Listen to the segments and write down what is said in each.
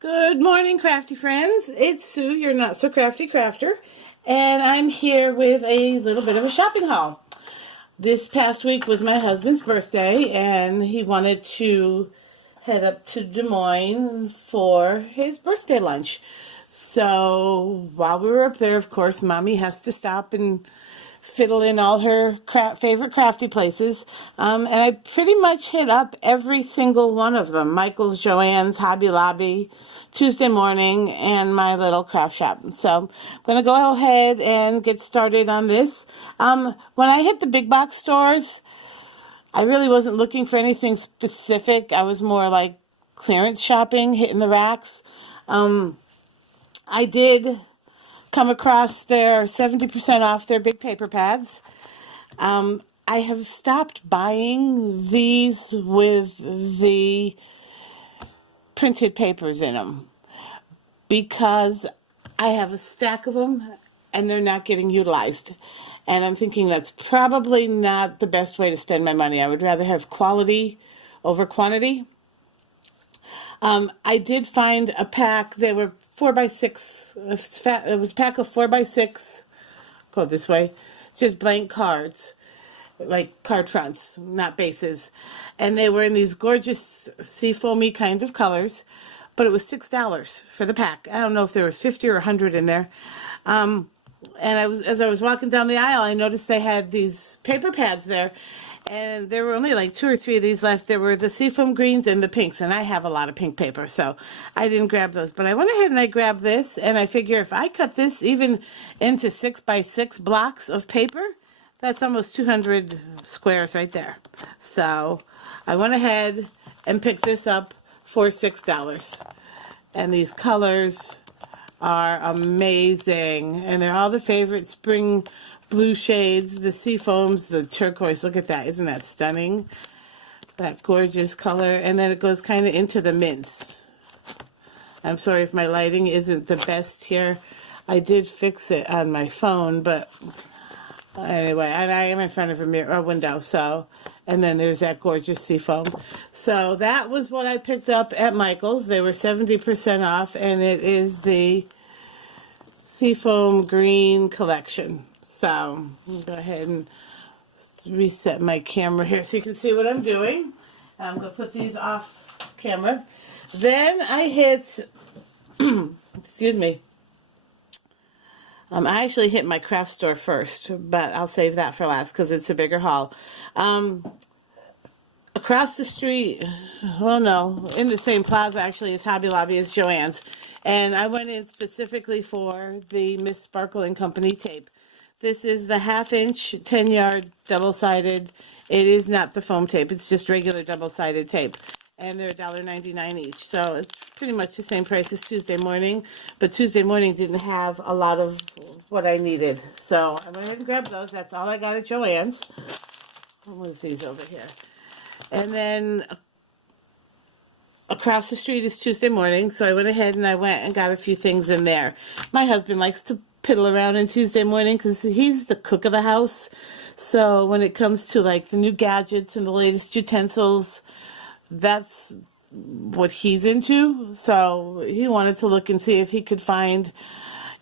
Good morning, crafty friends. It's Sue, your not so crafty crafter, and I'm here with a little bit of a shopping haul. This past week was my husband's birthday, and he wanted to head up to Des Moines for his birthday lunch. So while we were up there, of course, Mommy has to stop and fiddle in all her favorite crafty places. And I pretty much hit up every single one of them. Michael's, Joann's, Hobby Lobby, Tuesday Morning, and my little craft shop. So I'm going to go ahead and get started on this. When I hit the big box stores, I really wasn't looking for anything specific. I was more like clearance shopping, hitting the racks. I did come across their 70% off their big paper pads. I have stopped buying these with the printed papers in them because I have a stack of them and they're not getting utilized. And I'm thinking that's probably not the best way to spend my money. I would rather have quality over quantity. I did find a pack. They were 4x6. It was a pack of 4x6. Go this way. Just blank cards, like card fronts, not bases. And they were in these gorgeous seafoamy kind of colors. But it was $6 for the pack. I don't know if there was 50 or 100 in there. And as I was walking down the aisle, I noticed they had these paper pads there. And there were only like 2 or 3 of these left. There were the seafoam greens and the pinks, and I have a lot of pink paper, so I didn't grab those. But I went ahead and I grabbed this, and I figure if I cut this even into 6x6 blocks of paper, that's almost 200 squares right there. So I went ahead and picked this up for $6. And these colors are amazing, and they're all the favorite spring blue shades, the sea foams, the turquoise. Look at that. Isn't that stunning? That gorgeous color. And then it goes kind of into the mints. I'm sorry if my lighting isn't the best here. I did fix it on my phone, but anyway, and I am in front of a window, so, and then there's that gorgeous sea foam. So that was what I picked up at Michael's. They were 70% off, and it is the Seafoam Green collection. So I'll go ahead and reset my camera here so you can see what I'm doing. I'm going to put these off camera. Then I hit, excuse me, I actually hit my craft store first, but I'll save that for last because it's a bigger haul. Across the street, oh no, in the same plaza actually as Hobby Lobby as Joann's. And I went in specifically for the Miss Sparkle and Company tape. This is the 1/2-inch, 10-yard, double-sided. It is not the foam tape. It's just regular double-sided tape. And they're $1.99 each. So it's pretty much the same price as Tuesday Morning. But Tuesday Morning didn't have a lot of what I needed. So I went ahead and grabbed those. That's all I got at Joann's. I'll move these over here. And then across the street is Tuesday Morning. So I went ahead and I went and got a few things in there. My husband likes to piddle around on Tuesday Morning because he's the cook of the house. So when it comes to like the new gadgets and the latest utensils, that's what he's into. So he wanted to look and see if he could find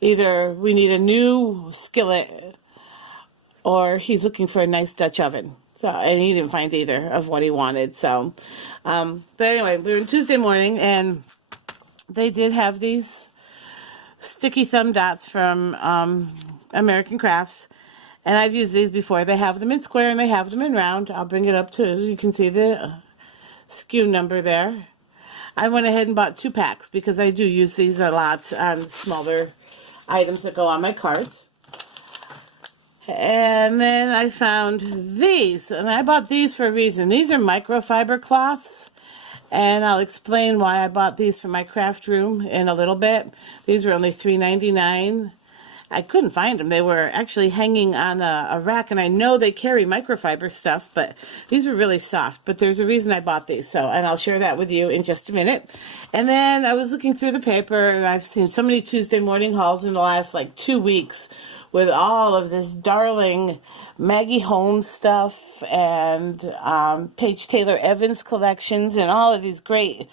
either we need a new skillet or he's looking for a nice Dutch oven. So, and he didn't find either of what he wanted. So, but anyway, we were on Tuesday Morning and they did have these sticky thumb dots from American Crafts, and I've used these before. They have them in square and they have them in round. I'll bring it up to, you can see the SKU number there. I went ahead and bought 2 packs because I do use these a lot on smaller items that go on my cards. And then I found these, and I bought these for a reason. These are microfiber cloths. And I'll explain why I bought these for my craft room in a little bit. These were only $3.99. I couldn't find them. They were actually hanging on a rack, and I know they carry microfiber stuff, but these were really soft. But there's a reason I bought these, so, and I'll share that with you in just a minute. And then I was looking through the paper, and I've seen so many Tuesday Morning hauls in the last, like, 2 weeks with all of this darling Maggie Holmes stuff and Paige Taylor Evans collections and all of these great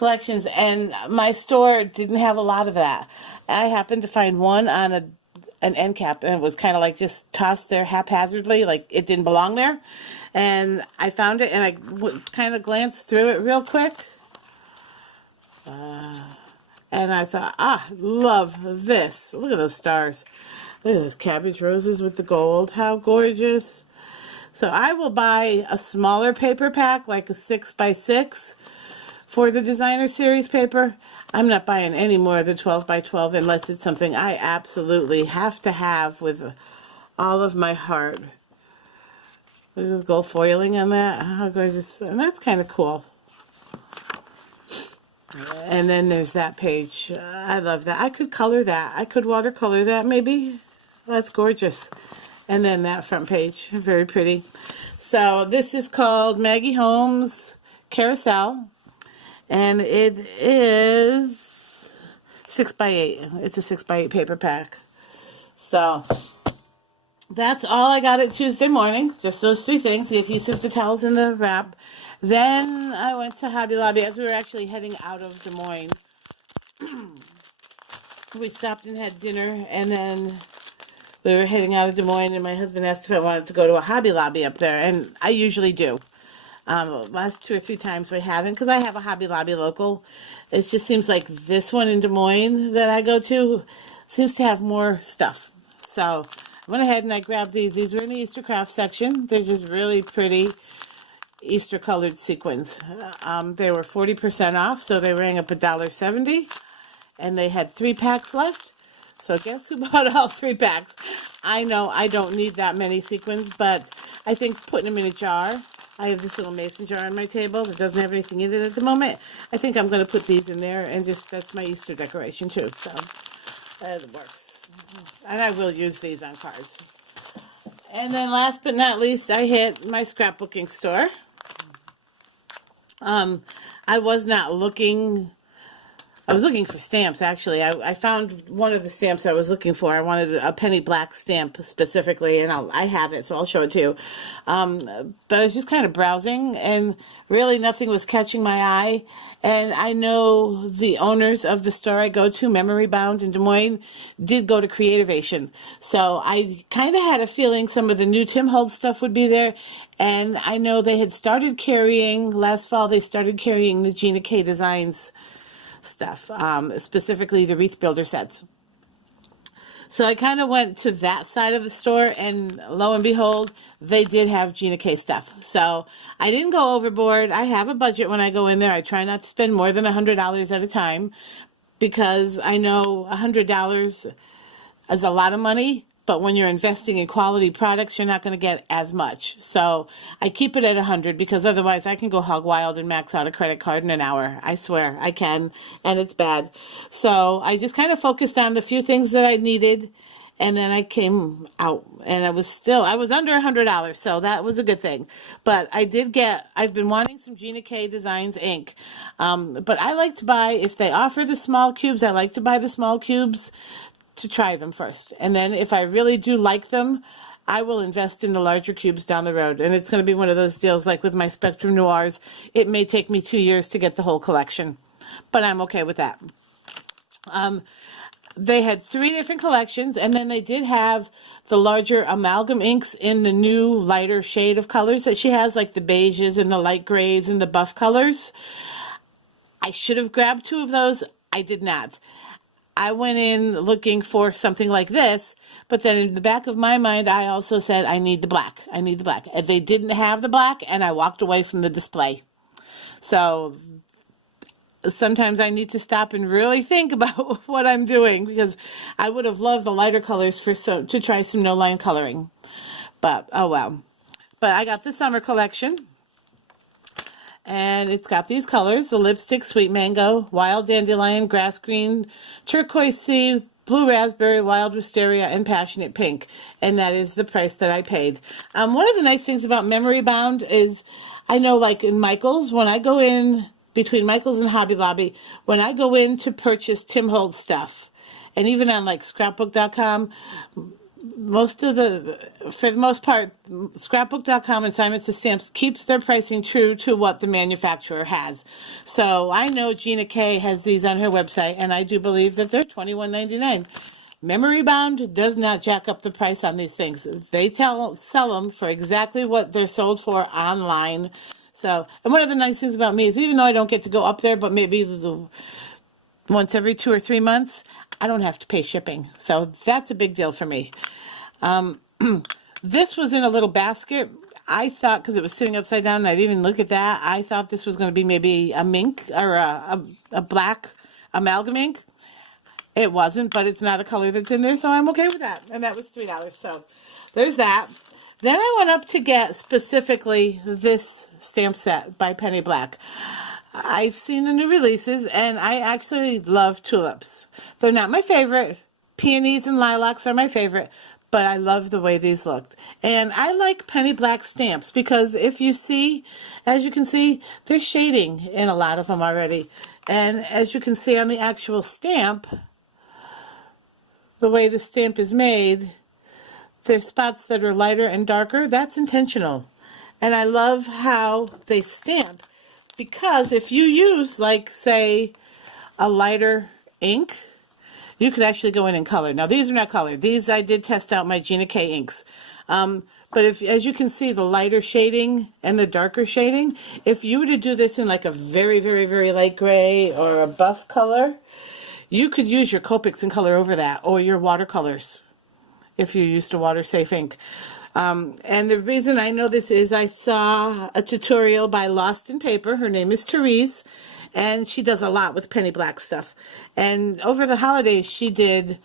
collections, and my store didn't have a lot of that. I happened to find one on an end cap, and it was kind of like just tossed there haphazardly, like it didn't belong there. And I found it, and I kind of glanced through it real quick. And I thought, love this. Look at those stars. Look at those cabbage roses with the gold. How gorgeous. So I will buy a smaller paper pack, like a 6x6 for the designer series paper. I'm not buying any more than 12x12 unless it's something I absolutely have to have with all of my heart. Look at the gold foiling on that. How gorgeous. And that's kind of cool. And then there's that page. I love that. I could color that. I could watercolor that maybe. That's gorgeous. And then that front page. Very pretty. So this is called Maggie Holmes Carousel. And it is 6x8. It's a 6x8 paper pack. So that's all I got at Tuesday morning. Just those three things. The adhesive, the towels, and the wrap. Then I went to Hobby Lobby as we were actually heading out of Des Moines. We stopped and had dinner, and then we were heading out of Des Moines, and my husband asked if I wanted to go to a Hobby Lobby up there, and I usually do. Last 2 or 3 times we haven't, because I have a Hobby Lobby local. It just seems like this one in Des Moines that I go to seems to have more stuff. So I went ahead and I grabbed these. These were in the Easter craft section. They're just really pretty Easter colored sequins. They were 40% off, so they rang up $1.70, and they had 3 packs left. So guess who bought all 3 packs? I know I don't need that many sequins, but I think putting them in a jar. I have this little mason jar on my table that doesn't have anything in it at the moment. I think I'm going to put these in there, and just that's my Easter decoration too. So it works, and I will use these on cards. And then last but not least, I hit my scrapbooking store. I was not looking. I was looking for stamps, actually. I found one of the stamps I was looking for. I wanted a penny black stamp specifically, and I have it, so I'll show it to you. But I was just kind of browsing, and really nothing was catching my eye. And I know the owners of the store I go to, Memory Bound in Des Moines, did go to Creativation. So I kind of had a feeling some of the new Tim Holtz stuff would be there. And I know they had started carrying, last fall, they started carrying the Gina K Designs stuff, specifically the wreath builder sets. So I kind of went to that side of the store, and lo and behold, they did have Gina K stuff. So I didn't go overboard. I have a budget when I go in there. I try not to spend more than $100 at a time, because I know $100 is a lot of money, but when you're investing in quality products, you're not going to get as much. So I keep it at 100, because otherwise I can go hog wild and max out a credit card in an hour. I swear I can, and it's bad. So I just kind of focused on the few things that I needed, and then I came out, and I was under $100, so that was a good thing. But I've been wanting some Gina K Designs ink. But I like to buy, if they offer the small cubes, I like to buy the small cubes to try them first. And then if I really do like them, I will invest in the larger cubes down the road. And it's going to be one of those deals like with my Spectrum Noirs. It may take me 2 years to get the whole collection, but I'm okay with that. They had 3 different collections, and then they did have the larger amalgam inks in the new lighter shade of colors that she has, like the beiges and the light grays and the buff colors. I should have grabbed 2 of those. I did not. I went in looking for something like this, but then in the back of my mind, I also said, I need the black. I need the black. And they didn't have the black, and I walked away from the display. So sometimes I need to stop and really think about what I'm doing, because I would have loved the lighter colors to try some no-line coloring. But, oh well. But I got the summer collection. And it's got these colors: the lipstick, sweet mango, wild dandelion, grass green, turquoise sea, blue raspberry, wild wisteria, and passionate pink. And that is the price that I paid. One of the nice things about Memory Bound is, I know like in Michael's, when I go in, between Michael's and Hobby Lobby, when I go in to purchase Tim Holtz stuff, and even on like scrapbook.com, for the most part, scrapbook.com and Simon Says Stamps keeps their pricing true to what the manufacturer has. So I know Gina K has these on her website, and I do believe that they're $21.99. Memory Bound does not jack up the price on these things. They sell them for exactly what they're sold for online. So, and one of the nice things about me is even though I don't get to go up there, but maybe once every 2 or 3 months, I don't have to pay shipping. So that's a big deal for me. This was in a little basket. I thought, because it was sitting upside down and I didn't even look at that, I thought this was going to be maybe a mink or a black amalgam ink. It wasn't, but it's not a color that's in there, so I'm okay with that. And that was $3. So there's that. Then I went up to get specifically this stamp set by Penny Black. I've seen the new releases, and I actually love tulips. They're not my favorite. Peonies and lilacs are my favorite, but I love the way these looked. And I like Penny Black stamps because if you see, as you can see, there's shading in a lot of them already. And as you can see on the actual stamp, the way the stamp is made, there's spots that are lighter and darker. That's intentional. And I love how they stamp. Because if you use, like, say, a lighter ink, you could actually go in and color. Now, these are not colored. These, I did test out my Gina K inks. But as you can see, the lighter shading and the darker shading, if you were to do this in like a very, very, very light gray or a buff color, you could use your Copics and color over that, or your watercolors, if you used a water-safe ink. And the reason I know this is I saw a tutorial by Lost in Paper. Her name is Therese, and she does a lot with Penny Black stuff. And over the holidays, she did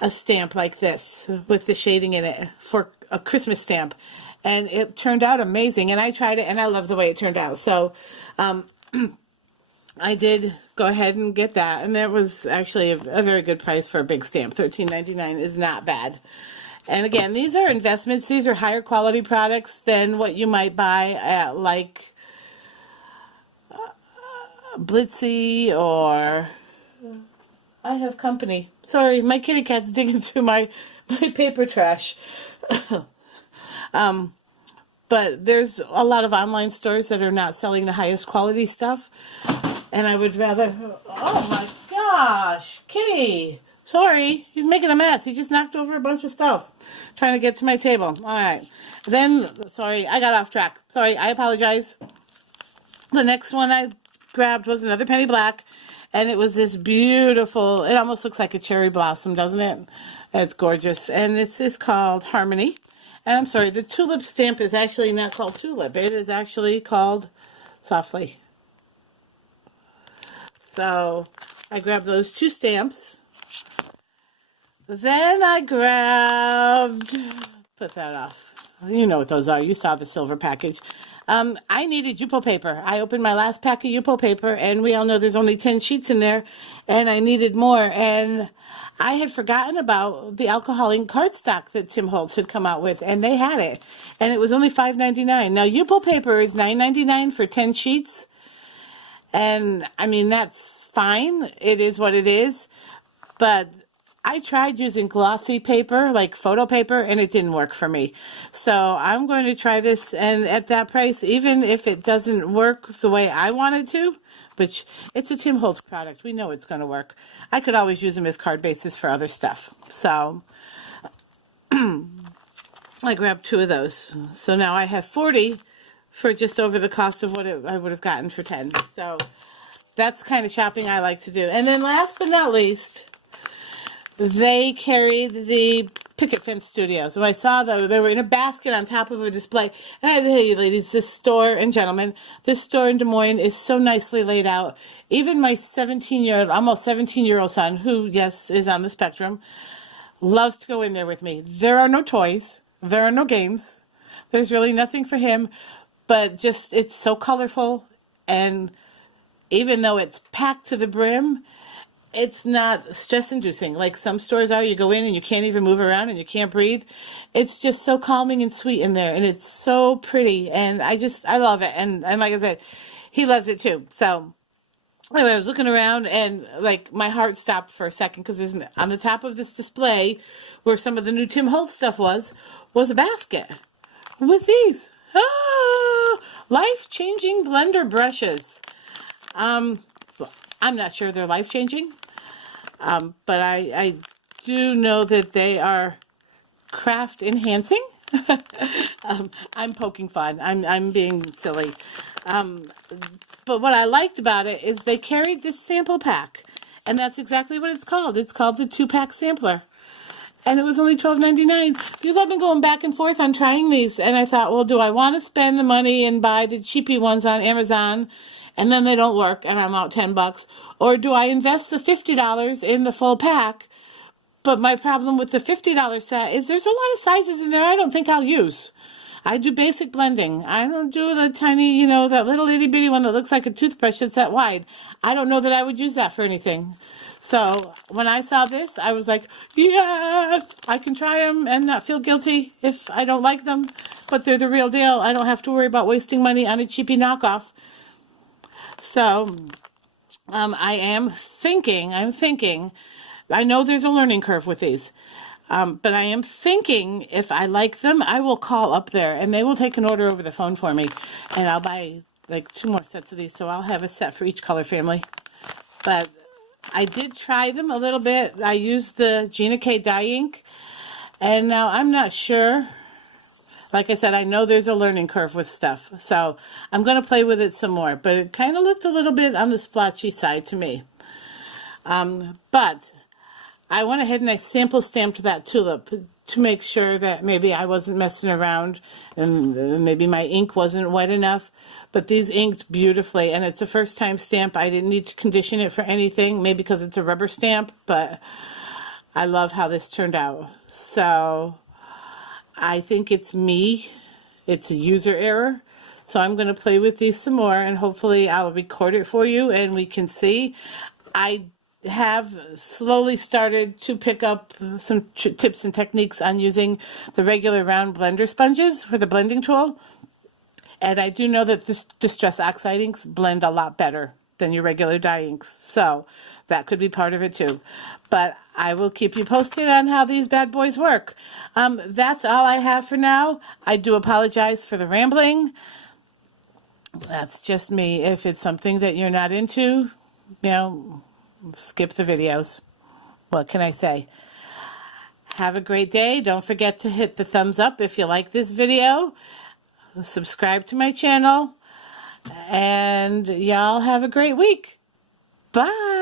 a stamp like this with the shading in it for a Christmas stamp. And it turned out amazing. And I tried it, and I love the way it turned out. So I did go ahead and get that. And that was actually a very good price for a big stamp. $13.99 is not bad. And again, these are investments. These are higher quality products than what you might buy at like Blitzy or I have company. Sorry, my kitty cat's digging through my paper trash. But there's a lot of online stores that are not selling the highest quality stuff. And I would rather, oh my gosh, kitty. Sorry, he's making a mess. He just knocked over a bunch of stuff trying to get to my table. All right. Then, sorry, I got off track. Sorry, I apologize. The next one I grabbed was another Penny Black, and it was this beautiful, it almost looks like a cherry blossom, doesn't it? It's gorgeous. And this is called Harmony. And I'm sorry, the tulip stamp is actually not called tulip. It is actually called Softly. So I grabbed those two stamps. Then I grabbed, put that off. You know what those are. You saw the silver package. I needed Yupo paper. I opened my last pack of Yupo paper, and we all know there's only 10 sheets in there, and I needed more. And I had forgotten about the alcohol ink cardstock that Tim Holtz had come out with, and they had it. And it was only $5.99. Now, Yupo paper is $9.99 for 10 sheets. And, I mean, that's fine. It is what it is. But I tried using glossy paper, like photo paper, and it didn't work for me. So I'm going to try this, and at that price, even if it doesn't work the way I want it to, which it's a Tim Holtz product, we know it's going to work. I could always use them as card bases for other stuff. So I grabbed two of those. So now I have 40 for just over the cost of what I would have gotten for 10. So that's kind of shopping I like to do. And then last but not least, they carried the Picket Fence Studios. So I saw them, they were in a basket on top of a display. And I tell you, ladies, this store, and gentlemen, this store in Des Moines is so nicely laid out. Even my 17-year-old, almost 17-year-old son, who, yes, is on the spectrum, loves to go in there with me. There are no toys. There are no games. There's really nothing for him. But just, it's so colorful. And even though it's packed to the brim, it's not stress-inducing like some stores are. You go in and you can't even move around and you can't breathe. It's just so calming and sweet in there, and it's so pretty, and I love it. And like I said, he loves it too. So Anyway, I was looking around and like my heart stopped for a second because on the top of this display, where some of the new Tim Holtz stuff was a basket with these life-changing blender brushes. I'm not sure they're life-changing, but I do know that they are craft enhancing. I'm poking fun. I'm being silly. But what I liked about it is they carried this sample pack, and that's exactly what it's called. It's called the 2-pack sampler, and it was only $12.99 because I've been going back and forth on trying these, and I thought, well, do I want to spend the money and buy the cheapy ones on Amazon, and then they don't work, and I'm out $10, or do I invest the $50 in the full pack? But my problem with the $50 set is there's a lot of sizes in there I don't think I'll use. I do basic blending. I don't do the tiny, that little itty bitty one that looks like a toothbrush that's that wide. I don't know that I would use that for anything. So when I saw this, I was like, yes, I can try them and not feel guilty if I don't like them. But they're the real deal. I don't have to worry about wasting money on a cheapy knockoff. So I'm thinking, I know there's a learning curve with these. But I am thinking if I like them, I will call up there and they will take an order over the phone for me. And I'll buy like 2 more sets of these. So I'll have a set for each color family. But I did try them a little bit. I used the Gina K dye ink. And now I'm not sure. Like I said, I know there's a learning curve with stuff. So I'm going to play with it some more. But it kind of looked a little bit on the splotchy side to me. But I went ahead and I sample stamped that tulip to make sure that maybe I wasn't messing around and maybe my ink wasn't wet enough. But these inked beautifully, and it's a first time stamp. I didn't need to condition it for anything, maybe because it's a rubber stamp, but I love how this turned out. So I think it's me. It's a user error. So I'm going to play with these some more, and hopefully I'll record it for you and we can see. I have slowly started to pick up some tips and techniques on using the regular round blender sponges for the blending tool. And I do know that this Distress Oxide inks blend a lot better than your regular dye inks. So that could be part of it too. But I will keep you posted on how these bad boys work. That's all I have for now. I do apologize for the rambling. That's just me. If it's something that you're not into, skip the videos. What can I say? Have a great day. Don't forget to hit the thumbs up if you like this video. Subscribe to my channel. And y'all have a great week. Bye.